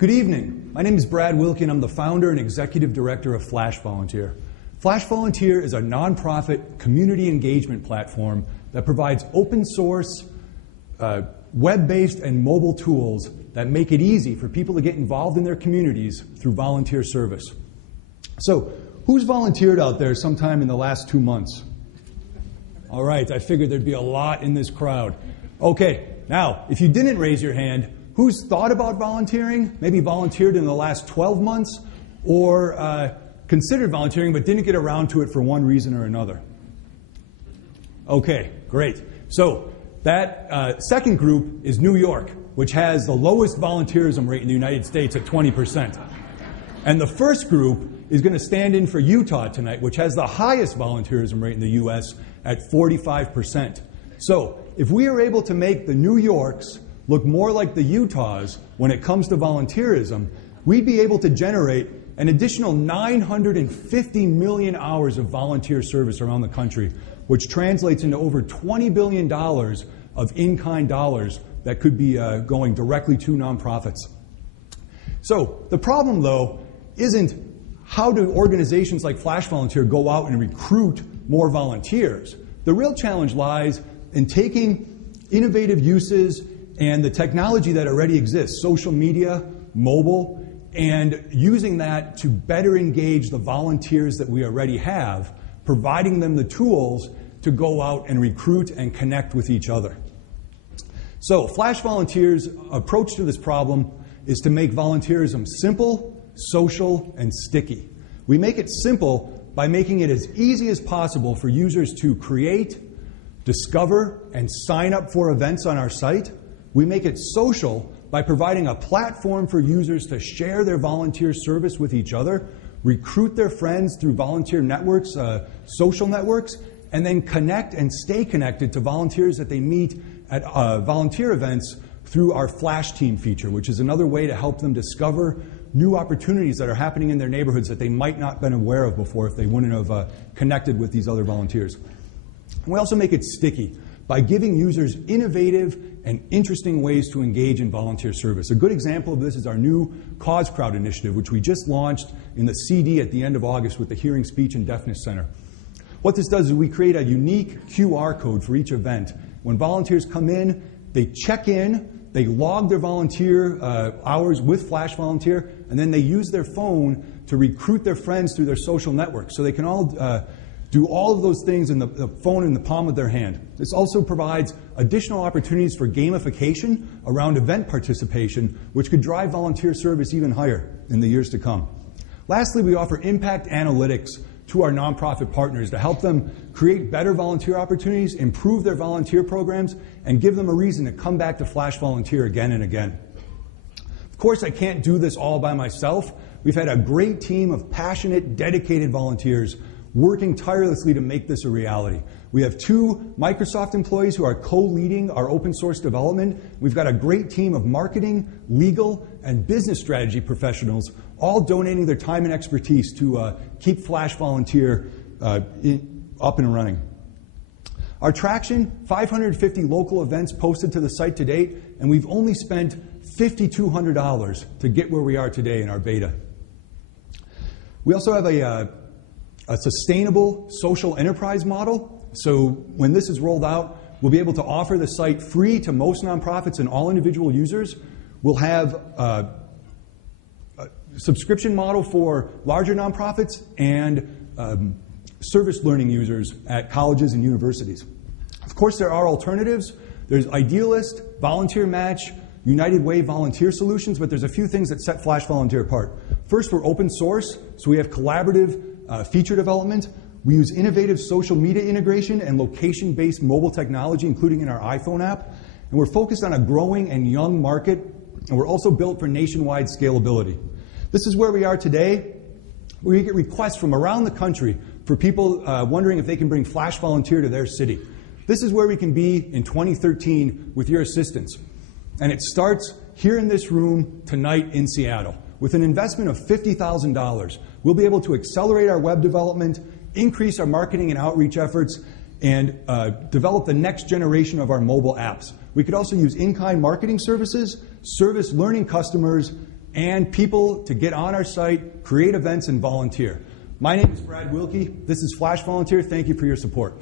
Good evening. My name is Brad Wilkie, and I'm the founder and executive director of Flash Volunteer. Flash Volunteer is a nonprofit community engagement platform that provides open source, web-based and mobile tools that make it easy for people to get involved in their communities through volunteer service. So, who's volunteered out there sometime in the last 2 months? All right, I figured there'd be a lot in this crowd. Okay, now, if you didn't raise your hand, who's thought about volunteering? Maybe volunteered in the last 12 months? Or considered volunteering but didn't get around to it for one reason or another? Okay, great. So, that second group is New York, which has the lowest volunteerism rate in the United States at 20%. And the first group is going to stand in for Utah tonight, which has the highest volunteerism rate in the U.S. at 45%. So, if we are able to make the New Yorks look more like the Utahs when it comes to volunteerism, we'd be able to generate an additional 950 million hours of volunteer service around the country, which translates into over $20 billion of in-kind dollars that could be going directly to nonprofits. So the problem, though, isn't how do organizations like Flash Volunteer go out and recruit more volunteers. The real challenge lies in taking innovative uses and the technology that already exists, social media, mobile, and using that to better engage the volunteers that we already have, providing them the tools to go out and recruit and connect with each other. So, Flash Volunteer's approach to this problem is to make volunteerism simple, social, and sticky. We make it simple by making it as easy as possible for users to create, discover, and sign up for events on our site. We make it social by providing a platform for users to share their volunteer service with each other, recruit their friends through volunteer networks, social networks, and then connect and stay connected to volunteers that they meet at volunteer events through our Flash Team feature, which is another way to help them discover new opportunities that are happening in their neighborhoods that they might not have been aware of before if they wouldn't have connected with these other volunteers. And we also make it sticky by giving users innovative and interesting ways to engage in volunteer service. A good example of this is our new Cause Crowd initiative, which we just launched in the CD at the end of August with the Hearing, Speech, and Deafness Center. What this does is we create a unique QR code for each event. When volunteers come in, they check in, they log their volunteer hours with Flash Volunteer, and then they use their phone to recruit their friends through their social networks. So they can all do all of those things in the phone in the palm of their hand. This also provides additional opportunities for gamification around event participation, which could drive volunteer service even higher in the years to come. Lastly, we offer impact analytics to our nonprofit partners to help them create better volunteer opportunities, improve their volunteer programs, and give them a reason to come back to Flash Volunteer again and again. Of course, I can't do this all by myself. We've had a great team of passionate, dedicated volunteers working tirelessly to make this a reality. We have 2 Microsoft employees who are co-leading our open source development. We've got a great team of marketing, legal, and business strategy professionals, all donating their time and expertise to keep Flash Volunteer up and running. Our traction, 550 local events posted to the site to date, and we've only spent $5,200 to get where we are today in our beta. We also have a sustainable social enterprise model. So when this is rolled out, we'll be able to offer the site free to most nonprofits and all individual users. We'll have a subscription model for larger nonprofits and service learning users at colleges and universities. Of course, there are alternatives. There's Idealist, Volunteer Match, United Way volunteer solutions, but there's a few things that set Flash Volunteer apart. First, we're open source, so we have collaborative feature development. We use innovative social media integration and location-based mobile technology, including in our iPhone app. And we're focused on a growing and young market, and we're also built for nationwide scalability. This is where we are today. We get requests from around the country for people wondering if they can bring Flash Volunteer to their city. This is where we can be in 2013 with your assistance. And it starts here in this room tonight in Seattle. With an investment of $50,000, we'll be able to accelerate our web development, increase our marketing and outreach efforts, and develop the next generation of our mobile apps. We could also use in-kind marketing services, service learning customers, and people to get on our site, create events, and volunteer. My name is Brad Wilkie. This is Flash Volunteer. Thank you for your support.